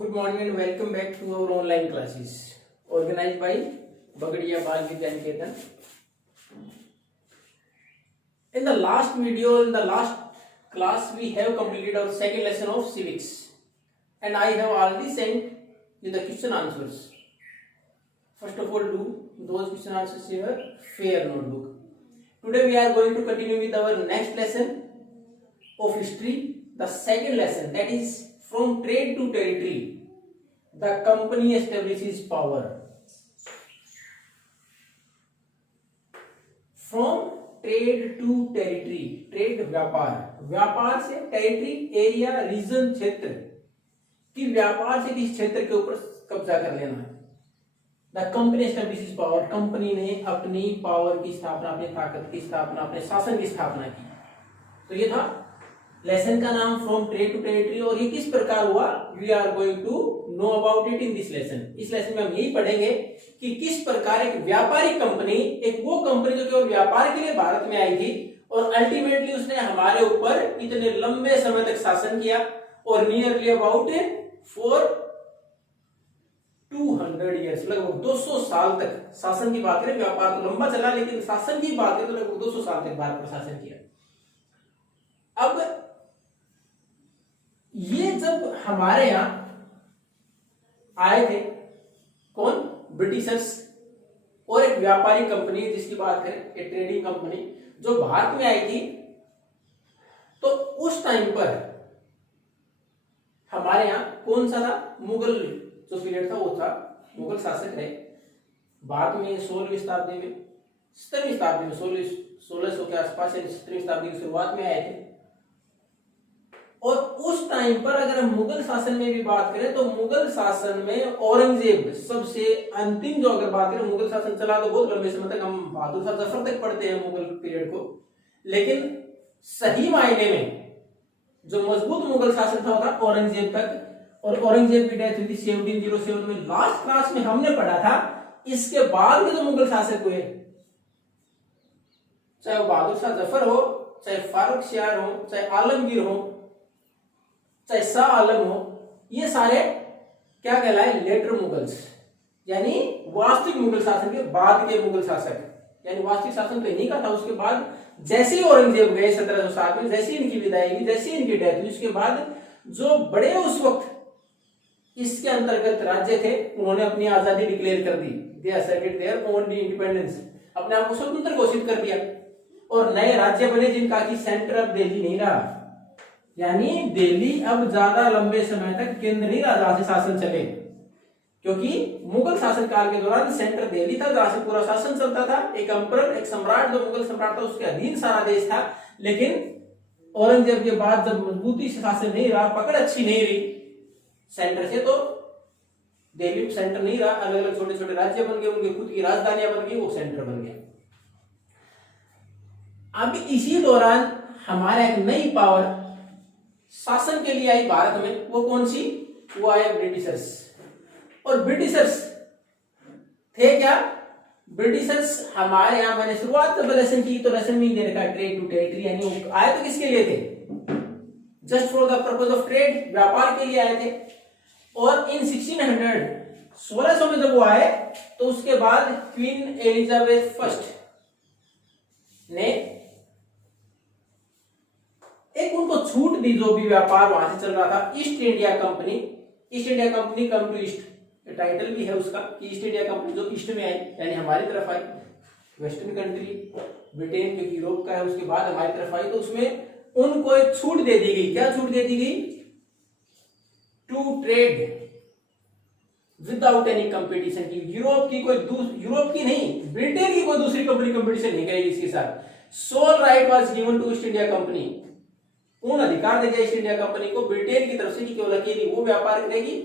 Good morning and welcome back to our online classes organized by Bagadiya Bal Vidya Niketan. In the last video, in the last class, we have completed our second lesson of civics, and I have already sent you the question answers. First of all, do those question answers in your fair notebook. Today we are going to continue with our next lesson of history, the second lesson, that is from trade to territory. The company establishes power. From trade to territory, trade व्यापार, व्यापार से territory area reason क्षेत्र, कि व्यापार से किस क्षेत्र के ऊपर कब्जा कर लेना है। The company establishes power, company ने अपनी पावर की स्थापना, अपनी ताकत की स्थापना, अपने शासन की स्थापना की। तो ये था लेसन का नाम फ्रॉम ट्रेड टू टेरिटरी, और ये किस प्रकार हुआ, we are going to know about it in this lesson. इस लेसन में हम यही पढ़ेंगे कि किस प्रकार एक व्यापारिक कंपनी, एक वो कंपनी जो केवल व्यापार के लिए भारत में आई थी और अल्टीमेटली उसने हमारे ऊपर इतने लंबे समय तक शासन किया, और नियरली अबाउट फॉर 200 ईयर्स, लगभग 200 साल तक शासन की बात करें। व्यापार तो लंबा चला, लेकिन शासन की बात करें तो लगभग 200 साल तक भारत पर शासन किया। अब ये जब हमारे यहां आए थे कौन, ब्रिटिशर्स, और एक व्यापारिक कंपनी जिसकी बात करें, एक ट्रेडिंग कंपनी जो भारत में आई थी, तो उस टाइम पर हमारे यहां कौन सा था, मुगल जो पीरियड था वो था, मुगल शासक रहे। बाद में 16वीं शताब्दी में, 17वीं शताब्दी में, 1600 के आसपास, 17वीं शताब्दी की शुरुआत में आए थे। और उस टाइम पर अगर हम मुगल शासन में भी बात करें तो मुगल शासन में औरंगजेब सबसे अंतिम, जो अगर बात करें, मुगल शासन चला तो बहुत लंबे समय तक, हम बहादुर शाह जफर तक पढ़ते हैं मुगल पीरियड को, लेकिन सही मायने में जो मजबूत मुगल शासन था वो था औरंगजेब तक। और औरंगजेब की डेथ हुई थी 1707 में। लास्ट क्लास में हमने पढ़ा था इसके बाद के जो मुगल शासक हुए, चाहे वो बहादुर शाह जफर हो, चाहे फारूक शाह हो, चाहे आलमगीर हो, चाहे शाह आलम हो, ये सारे क्या कहलाए, लेटर मुगल्स, यानी वास्तविक मुगल शासन के बाद के मुगल शासक। यानी वास्तविक शासन तो नहीं का था, उसके बाद जैसे ही औरंगजेब गए 1707 में, जैसे ही इनकी विदाई हुई, जैसे ही इनकी डेथ हुई, उसके बाद जो बड़े उस वक्त इसके अंतर्गत राज्य थे, उन्होंने अपनी आजादी डिक्लेयर कर दी। दे असर्टेड देयर ओन इंडिपेंडेंस, अपने आप को स्वतंत्र घोषित कर दिया, और नए राज्य बने जिनका की सेंटर अब दिल्ली नहीं रहा। यानी दिल्ली अब ज्यादा लंबे समय तक केंद्र नहीं रहा जहां से शासन चले, क्योंकि मुगल शासन काल के दौरान सेंटर दिल्ली था जहां से पूरा शासन चलता था। एक अम्परर, एक सम्राट, जो मुगल सम्राट था, उसके अधीन सारा देश था। लेकिन औरंगजेब के बाद जब मजबूती से शासन नहीं रहा, पकड़ अच्छी नहीं रही सेंटर से, तो दिल्ली सेंटर नहीं रहा, अलग अलग छोटे छोटे राज्य बन गए, उनकी खुद की राजधानियां बन गई, वो सेंटर बन गया। अब इसी दौरान हमारा एक नई पावर शासन के लिए आई भारत में, वो कौन सी, वो आए ब्रिटिशर्स। और ब्रिटिशर्स थे क्या, ब्रिटिशर्स हमारे यहां, मैंने शुरुआत जब लेसन की तो लेसन में ही दे रखा ट्रेड टू टेरिटरी, यानी आए तो किसके लिए थे, just for the purpose of trade, व्यापार के लिए आए थे। और इन 1600 में जब वो आए, तो उसके बाद क्वीन एलिजाबेथ फर्स्ट ने एक उनको छूट दी, जो भी व्यापार वहां से चल रहा था। East India company, East India company come to East, title भी है उसका, कि ईस्ट इंडिया कंपनी जो ईस्ट में आई, यानी हमारी तरफ आई, वेस्टर्न कंट्री ब्रिटेन जो यूरोप का है, उसके बाद हमारी तरफ आई, तो उसमें उनको एक छूट दे दी गई। क्या छूट दे दी गई, to trade without any competition की। यूरोप की नहीं, ब्रिटेन की कोई दूसरी कंपनी कंपटीशन नहीं करेगी इसके साथ। Sole right was given to East India company, पूर्ण अधिकार दे दिया ईस्ट इंडिया कंपनी को ब्रिटेन की तरफ से कि केवल अकेली वो व्यापार करेगी,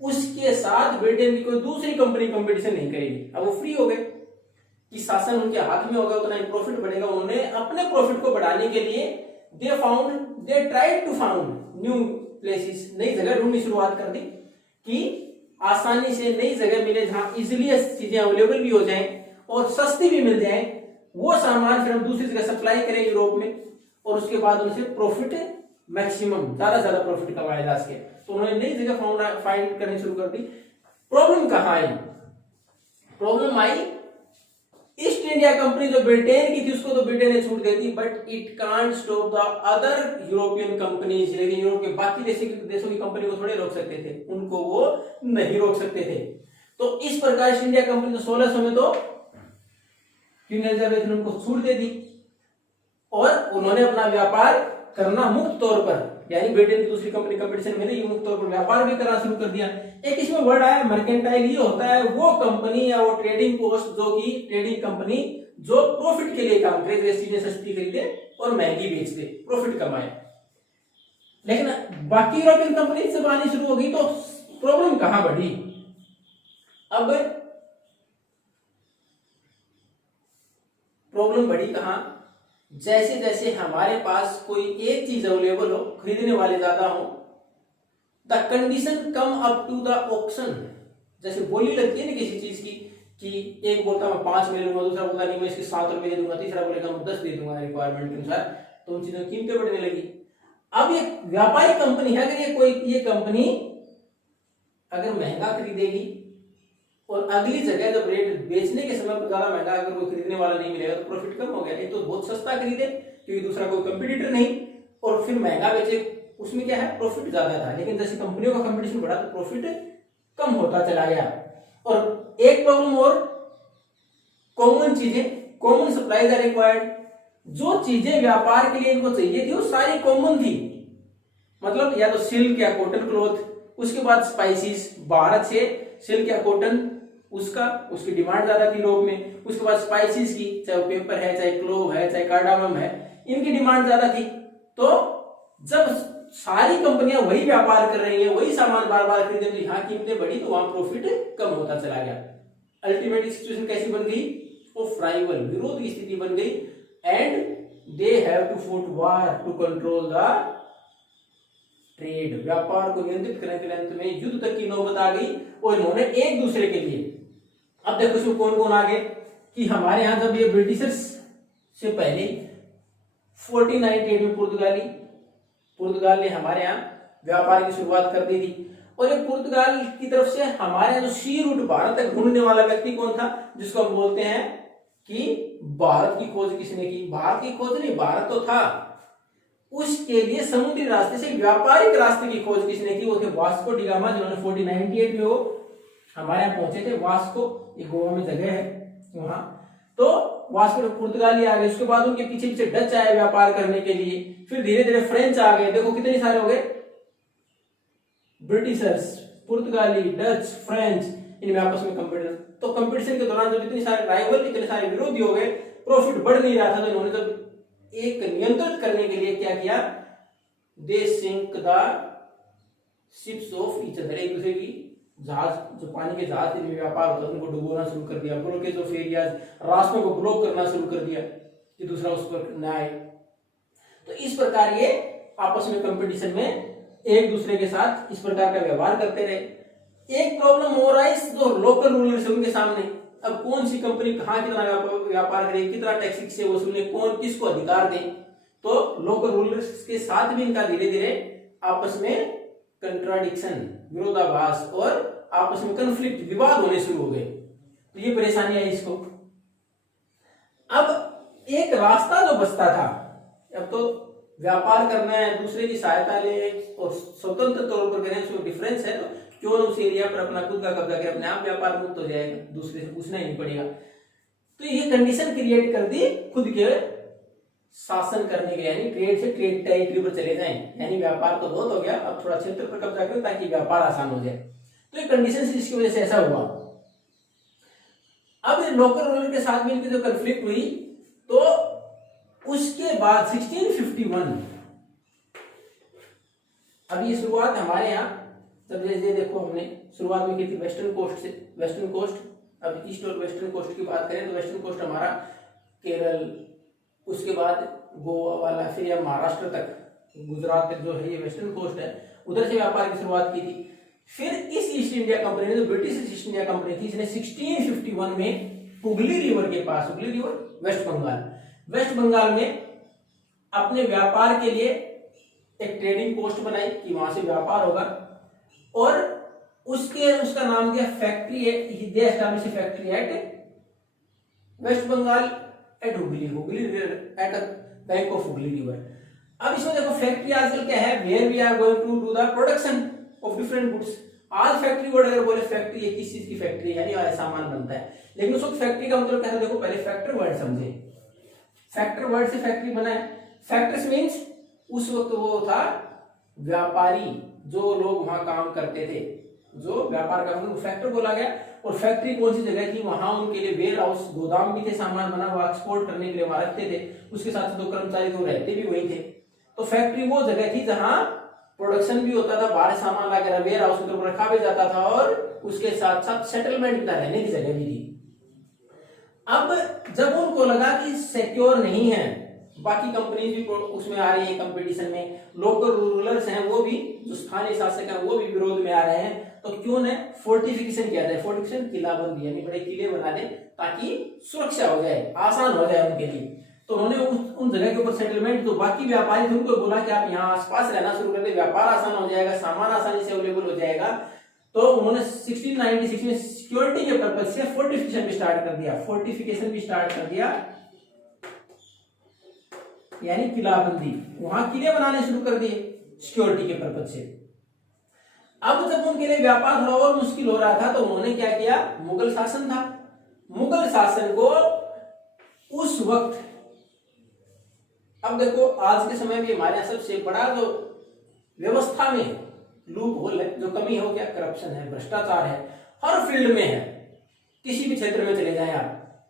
उसके साथ ब्रिटेन की कोई दूसरी कंपनी कंपटीशन नहीं करेगी। अब वो फ्री हो गए कि शासन उनके हाथ में होगा, उतना ही प्रॉफिट बढ़ेगा। उन्होंने अपने प्रॉफिट को बढ़ाने के लिए they tried to found new places, नई जगह ढूंढनी शुरुआत कर दी कि आसानी से नई जगह मिले जहां इजिली चीजें अवेलेबल भी हो जाएं और सस्ती भी मिल जाए। वो सामान फिर हम दूसरी जगह सप्लाई करें यूरोप में, और उसके बाद उनसे प्रॉफिट मैक्सिमम ज्यादा से ज्यादा प्रॉफिट कमाया जा सके। तो उन्होंने नई जगह फाइंड करनी शुरू कर दी। प्रॉब्लम कहाँ आई? प्रॉब्लम आई ईस्ट इंडिया कंपनी जो ब्रिटेन की थी उसको तो ब्रिटेन ने छूट दी थी, but it can't stop the other European companies. लेकिन यूरोप के बाकी देशों की कंपनी को थोड़े रोक सकते थे, उनको वो नहीं रोक सकते थे। तो इस प्रकार ईस्ट इंडिया कंपनी 1600 में तो क्वीन एलिजाबेथ ने उनको छूट दे दी और उन्होंने अपना व्यापार करना मुक्त तौर पर, यानी ब्रिटेन की दूसरी कंपनी कंपटीशन में नहीं, मुक्त तौर पर व्यापार भी करना शुरू कर दिया। एक इसमें वर्ड आया मर्केंटाइल। ये होता है वो कंपनी या वो ट्रेडिंग पोस्ट जो कि ट्रेडिंग कंपनी जो प्रॉफिट के लिए काम करे, जैसे चीजें सस्ती खरीदे और महंगी बेच दे, प्रॉफिट कमाए। लेकिन बाकी यूरोपियन कंपनी जब आनी शुरू होगी तो प्रॉब्लम कहां बढ़ी? अब प्रॉब्लम बढ़ी कहां? जैसे जैसे हमारे पास कोई एक चीज अवेलेबल हो, खरीदने वाले ज्यादा हो, the condition come up to the auction. जैसे बोली लगती है ना किसी चीज की कि एक बोलता मैं 5 में लूंगा, दूसरा बोलता नहीं मैं इसके 7 रुपए दे दूंगा, तीसरा बोलेगा मैं 10 दे दूंगा रिक्वायरमेंट के अनुसार, तो उन चीजों की कीमतें बढ़ने लगी। अब ये व्यापारिक कंपनी है, अगर ये कंपनी अगर महंगा खरीदेगी और अगली जगह जब रेट बेचने के समय पर ज्यादा महंगा, अगर कोई खरीदने वाला नहीं मिलेगा तो प्रॉफिट कम हो गया। एक तो बहुत सस्ता खरीदे क्योंकि दूसरा कोई कंपटीटर नहीं, और फिर महंगा बेचे, उसमें क्या है प्रॉफिट ज्यादा था। लेकिन जैसे कंपनियों का कंपटीशन बढ़ा तो प्रॉफिट कम होता चला गया। और एक प्रॉब्लम और, कॉमन चीजें, कॉमन सप्लाईज आर रिक्वायर्ड। जो चीजें व्यापार के लिए इनको चाहिए थी वो सारी कॉमन थी, मतलब या तो सिल्क या कॉटन क्लॉथ, उसके बाद स्पाइसेस, भारत से सिल्क या कॉटन उसकी डिमांड ज्यादा थी लोग में। उसके बाद स्पाइसेस की, चाहे वो पेपर है, चाहे क्लोव है, चाहे कार्डामम है, इनकी डिमांड ज्यादा थी। तो जब सारी कंपनियां वही व्यापार कर रही हैं, वही सामान बार बार खरीदे, तो यहाँ कीमतें बढ़ी तो वहां प्रॉफिट कम होता चला गया। अल्टीमेटली सिचुएशन कैसी बन गई? ऑफ राइवल, विरोध की स्थिति बन गई। And they have to fought war to control the trade. व्यापार को नियंत्रित करने के लिए अंत में युद्ध तक की नौबत आ गई और इन्होंने एक दूसरे के लिए, अब देखो इसमें कौन कौन आ गए कि हमारे यहां जब ये ब्रिटिशर्स से पहले 1498 में पुर्तगाल ने हमारे यहाँ व्यापार की शुरुआत कर दी थी। और ये पुर्तगाल की तरफ से हमारे यहाँ जो सी रूट भारत तक ढूंढने वाला व्यक्ति कौन था, जिसको हम बोलते हैं कि भारत की खोज किसने की? भारत की खोज नहीं, भारत तो था, उसके लिए समुद्री रास्ते से व्यापारिक रास्ते की खोज किसने की? वो थे वास्को डी गामा, जिन्होंने 1498 में वो हमारे यहाँ पहुंचे थे। वास्को, ये गोवा में जगह है वहां, तो वास्को पुर्तगाली आ गए। उसके बाद उनके पीछे पीछे डच आए व्यापार करने के लिए, फिर धीरे धीरे फ्रेंच आ गए। देखो कितने सारे हो गए, ब्रिटिशर्स, पुर्तगाली, डच, फ्रेंच, इनमें आपस में कंपटीशन। तो कंपटीशन के दौरान जब इतने सारे राइवल, इतने सारे विरोधी हो गए, प्रॉफिट बढ़ नहीं रहा था, तो इन्होंने जब एक नियंत्रित करने के लिए क्या किया? They sink the ships of each other, एक दूसरे की जहाज, जो पानी के जहाज में व्यापार होता है उनको डुबोना शुरू कर दिया। ब्लॉकेज ऑफ एरियाज, रास्तों को ब्लॉक करना शुरू कर दिया कि दूसरा उस पर न आए। तो इस प्रकार ये आपस में कंपटीशन में एक दूसरे के साथ इस प्रकार का व्यवहार करते रहे। एक प्रॉब्लम हो रहा है जो लोकल रूलर्स है उनके सामने, अब कौन सी कंपनी कहाँ कितना व्यापार करे, कितना टैक्स से वसूले, कौन किसको अधिकार दे। तो लोकल रूलर्स के साथ भी इनका धीरे धीरे आपस में कंट्राडिक्शन, विरोधाभास और आपस में कन्फ्लिक्ट, विवाद होने शुरू हो गए। तो ये परेशानी आई इसको। अब एक रास्ता जो बचता था, अब तो व्यापार करना है, दूसरे की सहायता ले और स्वतंत्र तौर पर करें, उसमें डिफरेंस है, तो क्यों उस एरिया पर अपना खुद का कब्जा करे, अपने आप व्यापार मुक्त हो जाएगा, दूसरे से पूछना ही नहीं पड़ेगा। तो ये कंडीशन क्रिएट कर दी खुद के शासन करने के, यानी ट्रेड से ट्रेड टेरिटरी पर चले जाएं, यानी व्यापार तो बहुत हो गया, अब थोड़ा क्षेत्र पर कब्जा करें ताकि व्यापार आसान हो जाए। तो ये कंडीशन से जिसकी वजह से ऐसा हुआ। अब लोकल रूलर के साथ में इनकी जो कंफ्लिक्ट हुई, तो उसके बाद 1651, अब ये शुरुआत हमारे यहाँ जब जैसे देखो हमने शुरुआत में की थी वेस्टर्न कोस्ट से, वेस्टर्न कोस्ट, अब ईस्ट और वेस्टर्न कोस्ट की बात करें तो वेस्टर्न कोस्ट हमारा केरल, उसके बाद गोवा वाला, फिर या महाराष्ट्र तक, गुजरात तक जो है ये वेस्टर्न कोस्ट है, उधर से व्यापार की शुरुआत की थी। फिर इस ईस्ट इंडिया कंपनी ने, जो ब्रिटिश ईस्ट इंडिया कंपनी थी, इसने 1651 में हुगली रिवर के पास, हुगली रिवर वेस्ट बंगाल में अपने व्यापार के लिए एक ट्रेडिंग पोस्ट बनाई कि वहां से व्यापार होगा, और उसका नाम दिया factory at factory at West Bengal at Hooghly at bank of Hooghly river. अब इसमें देखो फैक्ट्री आजकल क्या है, where we are going to do the production of different goods. आज फैक्ट्री वर्ड अगर बोले फैक्ट्री है, किस चीज की फैक्ट्री है, यानी सामान बनता है, लेकिन उस वक्त फैक्ट्री का मतलब क्या था, देखो पहले फैक्टर वर्ड समझे, फैक्टर वर्ड से फैक्ट्री बना है। फैक्टर्स मीन्स उस वक्त वो था व्यापारी, जो लोग वहां काम करते थे, जो व्यापार का मतलब फैक्टर बोला गया। और फैक्ट्री कौन सी जगह थी, वहां उनके लिए वेयर हाउस गोदाम भी थे, सामान बना हुआ एक्सपोर्ट करने के लिए वहां रखते थे, उसके साथ दो कर्मचारी तो रहते भी वही थे। तो फैक्ट्री वो जगह थी जहां प्रोडक्शन भी होता था, बाहर सामान लाकर वेयर हाउस में रखा भी जाता था, और उसके साथ साथ सेटलमेंट भी था, रहने की जगह भी थी। अब जब उनको लगा कि सिक्योर नहीं है, बाकी कंपनी भी उसमें आ रही है कंपटीशन में, लोकल रूलर्स हैं वो भी, जो स्थानीय शासक हैं वो भी विरोध में आ रहे हैं, तो क्यों न फोर्टिफिकेशन किया जाए, फोर्टिफिकेशन किलाबंदी, यानी बड़े किले बना दे ताकि सुरक्षा हो जाए, आसान हो जाए उनके लिए। तो उन्होंने उन जगह के ऊपर सेटलमेंट, जो बाकी व्यापारी थे उनको बोला कि आप यहाँ आसपास रहना शुरू कर दे, व्यापार आसान हो जाएगा, सामान आसानी से अवेलेबल हो जाएगा। तो उन्होंने 1696 में सिक्योरिटी के पर्पज से फोर्टिफिकेशन भी स्टार्ट कर दिया, फोर्टिफिकेशन भी स्टार्ट कर दिया, यानी किलाबंदी, वहां किले बनाने शुरू कर दिए सिक्योरिटी के पर्पज से। अब जब उनके लिए व्यापार थोड़ा और मुश्किल हो रहा था, तो उन्होंने क्या किया, मुगल शासन था, मुगल शासन को उस वक्त, अब देखो आज के समय में हमारे सबसे बड़ा जो व्यवस्था में लूप होल है, जो कमी है, वो क्या, करप्शन है, भ्रष्टाचार है, हर फील्ड में है। किसी भी क्षेत्र में चले जाएं आप,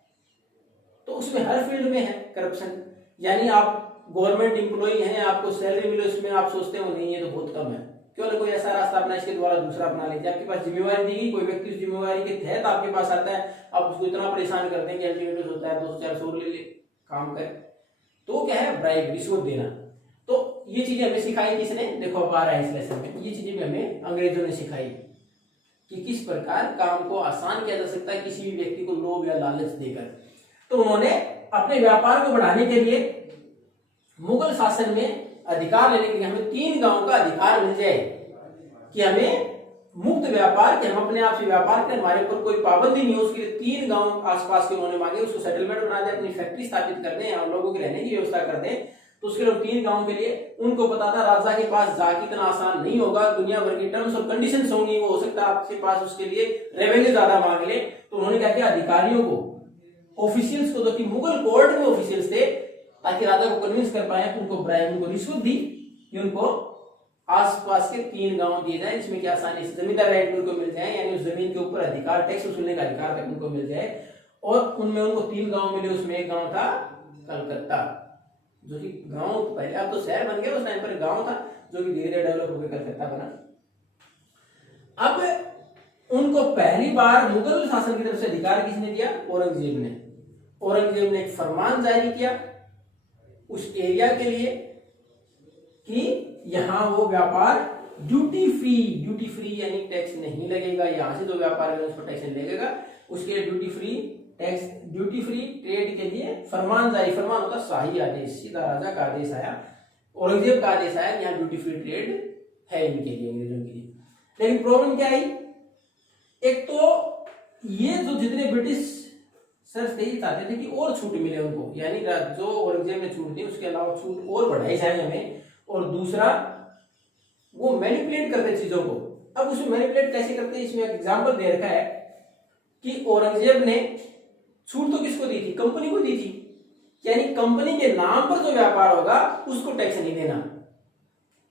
तो उसमें हर फील्ड में है करप्शन। यानी आप गवर्नमेंट एम्प्लॉई हैं, आपको सैलरी मिले, उसमें आप सोचते हो नहीं ये तो बहुत कम है, क्यों ना कोई ऐसा रास्ता अपना, इसके द्वारा दूसरा अपना लीजिए। आपके पास जिम्मेवारी दी गई, कोई व्यक्ति उस जिम्मेवारी के तहत आपके पास आता है, आप उसको इतना परेशान करते हैं कि अल्टीमेटली होता है 200-400 ले ले काम कर, तो क्या है, ब्राइब, रिश्वत देना। तो ये चीजें हमें सिखाई किसने, देखो अब आ रहा है इस लेसन में, ये चीजें भी हमें अंग्रेजों ने सिखाई कि किस प्रकार काम को आसान किया जा सकता है किसी भी व्यक्ति को लोभ या लालच देकर। तो उन्होंने अपने व्यापार को बढ़ाने के लिए मुगल शासन में अधिकार लेने के लिए हमें 3 गांवों का अधिकार मिल जाए कि हमें मुक्त व्यापार, कि हम अपने आप से व्यापार करें, हमारे ऊपर कोई पाबंदी नहीं हो, उसके लिए 3 गांव आसपास के उन्होंने मांगे, उसको सेटलमेंट बना दे, अपनी फैक्ट्री स्थापित कर दें, और लोगों के रहने की व्यवस्था कर दें। तो उसके लिए 3 गांव के लिए उनको पता था राजा के पास जाके इतना आसान नहीं होगा, दुनिया भर की टर्म्स और कंडीशंस होंगी, वो हो सकता है आपके पास उसके लिए रेवेन्यू ज्यादा मांग ले। तो उन्होंने क्या किया, अधिकारियों को, ऑफिशियल्स को, जो कि मुगल कोर्ट में ऑफिशियल्स थे, ताकि राजा को कन्विंस कर पाए, उनको ब्राइब, उनको रिश्वत दी कि उनको आसपास के 3 गांव दिए जाए, जिसमें कि आसानी से जमींदार राइट उनको मिल जाए, यानी उस जमीन के ऊपर अधिकार, टैक्स वसूलने का अधिकार तक उनको मिल जाए। और उनमें उनको 3 गांव मिले, उसमें एक गांव था कलकत्ता, जो कि गांव पहले, अब तो शहर बन गया, उस टाइम पर गांव था, जो कि धीरे धीरे डेवलप होकर कलकत्ता बना। अब उनको पहली बार मुगल शासन की तरफ से अधिकार किसने दिया, औरंगजेब ने। औरंगजेब ने एक फरमान जारी किया उस एरिया के लिए कि यहां वो व्यापार ड्यूटी फ्री यानी टैक्स नहीं लगेगा, यहां से जो व्यापार है उस पर टैक्स नहीं लगेगा, उसके लिए ड्यूटी फ्री ट्रेड के लिए फरमान जारी, फरमान होता शाही आदेश, सीधा राजा का आदेश आया, औरंगजेब का आदेश आया कि यहाँ ड्यूटी फ्री ट्रेड है इनके लिए, अंग्रेजों के लिए। लेकिन प्रॉब्लम क्या आई, एक तो ये जो जितने ब्रिटिश सर यही चाहते थे कि और छूट मिले उनको, यानी जो औरंगजेब ने छूट दी उसके अलावा छूट और बढ़ाई जाए हमें, और दूसरा वो मैनिपुलेट करते चीजों को। अब उसमें मैनिपुलेट कैसे करते हैं, इसमें एक एग्जांपल दे रखा है कि औरंगजेब ने छूट तो किसको दी थी, कंपनी को दी थी, यानी कंपनी के नाम पर जो व्यापार होगा उसको टैक्स नहीं देना।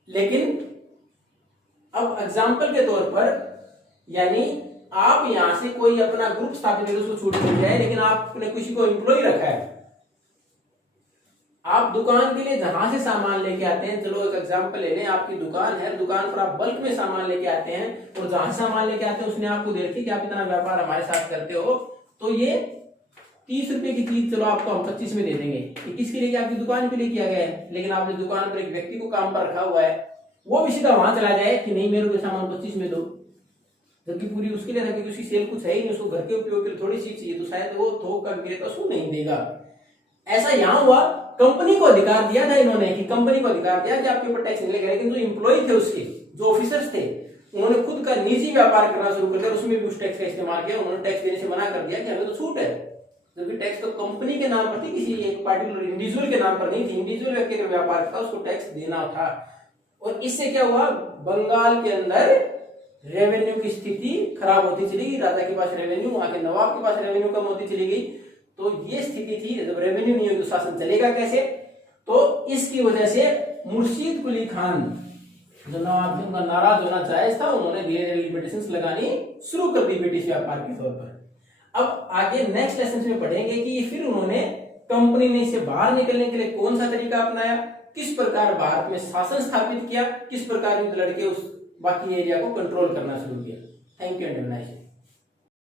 लेकिन अब एग्जांपल के तौर पर, यानी आप यहां से कोई अपना ग्रुप स्थापित करके उसको छूट मिल जाए, लेकिन आपने किसी को एम्प्लॉय रखा है, आप दुकान के लिए जहां से सामान लेके आते हैं, चलो एक एग्जांपल ले लें, आपकी दुकान है, दुकान पर आप बल्क में सामान लेके आते हैं, और जहां सामान लेके आते हैं उसने आपको दे रखी कि आप इतना व्यापार हमारे साथ करते हो, तो ये 30 रुपए की चीज चलो आपको हम 25 में दे देंगे, किसके लिए, आपकी दुकान के लिए किया गया है। लेकिन आपने दुकान पर एक व्यक्ति को काम पर रखा हुआ है, वो भी सीधा वहां चला जाए कि नहीं मेरे को सामान 25 में दो, जबकि पूरी उसके लिए था कि उसकी सेल कुछ है ही नहीं, उसको घर के उपयोग के लिए थोड़ी सी चाहिए, तो शायद वो थोक कर मिले तो उसको नहीं देगा। ऐसा यहां हुआ कंपनी को अधिकार दिया था इन्होंने कि कंपनी को अधिकार दिया कि आपके ऊपर टैक्स नहीं लगेगा, लेकिन जो एम्प्लॉय थे उसके, जो ऑफिसर्स थे, उन्होंने खुद का निजी व्यापार करना शुरू कर दिया, उसमें भी उस टैक्स का इस्तेमाल किया। उन्होंने टैक्स देने से मना कर दिया कि हमें तो छूट है, जबकि टैक्स तो कंपनी के नाम पर थी, किसी एक पार्टिकुलर इंडिविजुअल के नाम पर नहीं थी। इंडिविजुअल व्यक्ति का व्यापार था, उसको टैक्स देना था। और इससे क्या हुआ, बंगाल के अंदर रेवेन्यू की स्थिति खराब होती चली गई। राजा के पास रेवेन्यू, वहां के नवाब के पास रेवेन्यू कम होती चली गई। तो ये स्थिति थी, जब रेवेन्यू नहीं होगी तो शासन चलेगा कैसे। तो इसकी वजह से मुर्शीद कुली खान जो नवाब थे, उनका नाराज होना जायज था, उन्होंने धीरे धीरे लिमिटेशंस लगानी शुरू कर दी ब्रिटिश व्यापार के तौर पर। अब आगे नेक्स्ट लेसन में पढ़ेंगे कि फिर उन्होंने कंपनी ने इसे बाहर निकलने के लिए कौन सा तरीका अपनाया, किस प्रकार भारत में शासन स्थापित किया, किस प्रकार युद्ध लड़के उस बाकी एरिया को कंट्रोल करना शुरू किया। Thank you and nice.